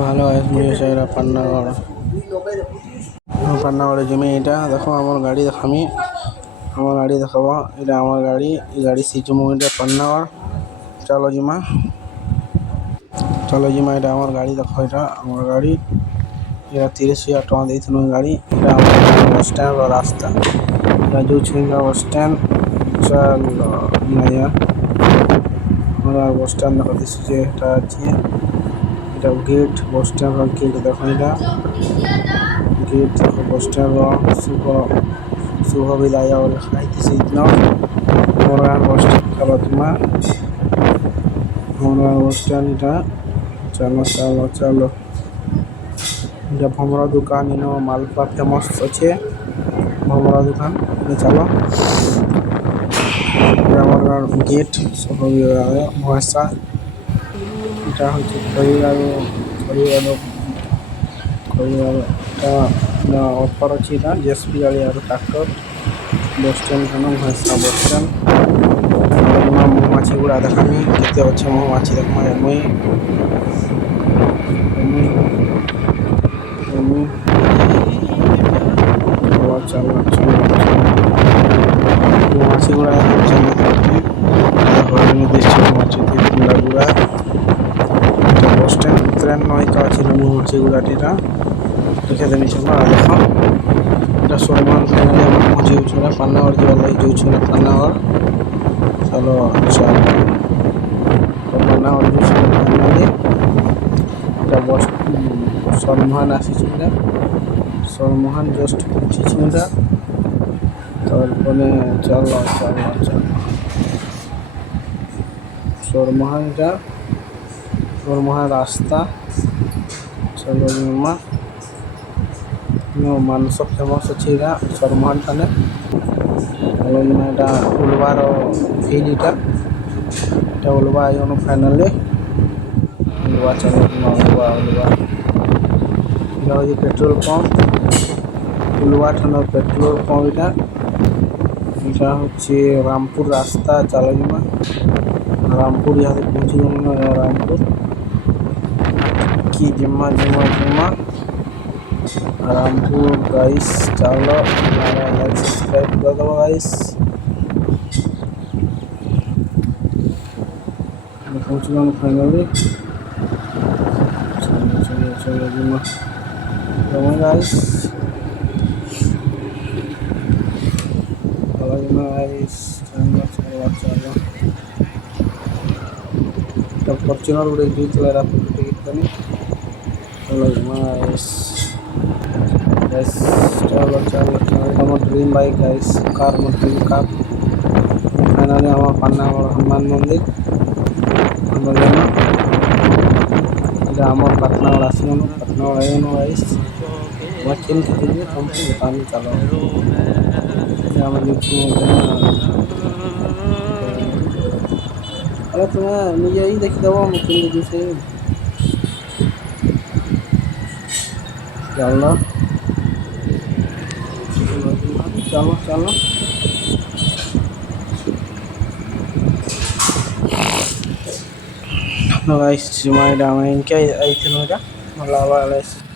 ভালো এটা পান্নাগড় পান্নাগড়ে জমি এটা দেখো আমার গাড়ি দেখো আমি আমার গাড়ি দেখাবো এটা আমার গাড়ি এই গাড়ি সিজমু এটা পান্নাগড় চলো জিমা এটা আমার গাড়ি দেখো এটা আমার গাড়ি এটা 30,000 ଟଙ୍କା ଦେଇଥିଲୁ ଗାଡ଼ି এটা ଆମର ବସଷ୍ଟାଣ୍ଡର ରାସ୍ତା এটা ଯେଉଁ ଛୁଇଁବା ବସଷ୍ଟାଣ୍ଡ ଚାଲ ନାଇଁ ଆମର ବସଷ୍ଟାଣ୍ଡ ଦେଖ ଦିଶୁଛି ଏଟା ଅଛି এটা গেট বসষ্টাଣ୍ଡର ଗେଟ୍ ଦେଖ ଏଇଟା ଗେଟ୍ ଦେଖ ବସଷ୍ଟାଣ୍ଡର ଶୁଭ ବିଦାୟ ଲେଖା ହେଇଛି ସେଇଦିନ ଆମର ଗାଁ ବସଷ୍ଟାଣ୍ଡ ଚାଲ ତୁମା ଆମର ଗାଁ ବସଷ୍ଟାଣ୍ଡ ଏଇଟା ଚାଲ এটা ভমরা দোকান ইনো মালপা ফেমাস আছে ভমরা দোকান চলো আমার গেট ভয়সা এটা হচ্ছে খড়িবার অফার আছে এটা জেসপি গাড়ি আর ট্রাক্টর বসস্ট্যান্ড কেন ভয়সা বসস্ট্যান্ড মৌমাছি গুড়া দেখামি কেতে অছে মৌমাছি দেখমা এমই মৌমাছি গুড়া কুন্ডা গুড়া বসস্ট্যান্ড ট্রেন নয়কা ছিল মৌমাছি গুড়াটিটা দেখে দেবি চলো আর দেখো এটা সলমান ফাইনালি আমার পৌঁছে যাচ্ছে পান্নাগড় যাওয়ার লাগে যাচ্ছে পান্নাগড় চলো পান্নাগড় যাচ্ছে ফাইনালি এটা বস সলমান আসিছে এটা সলমান জাস্ট পৌঁছেছি এটা তারপরে চলো সরমহান এটা সরমহান রাস্তা চলো জিমা মাংস ফেমস ଅଛି এটা সরমহান ঠানে চলো জিমা এটা উলবার ফিল এটা উলবা আইগনো ফাইনালি উলবা চলো জিমা উলবা এটা হচ্ছে পেট্রোল পাম্প উলবা ঠানের পেট্রোল পাম্প এটা হচ্ছে রামপুর রাস্তা চলো জিমা রামপুর यहाँ पहुँची रामपुर की जिम्मा रामपुर गाइस चलो हमारा लाइक सब्सक्राइब कर दो गाइस पहुँच गए फाइनली चलो जिम्मा गाइस चलो फॉर्च्यूनर गुड़े चलो चलो dream bike guys car dream car finally हमारे पान्नागढ़ हनुमान मंदिर आमर पाटनागढ़ आसगन पाटनागढ़ आईगन गाइस चेन खेते तुमको दुकान चलो अरे तुम्हें मुझे ही देख दो मुझे दीदी से चलो गाइस मैं इनके आई थी मेरा मतलब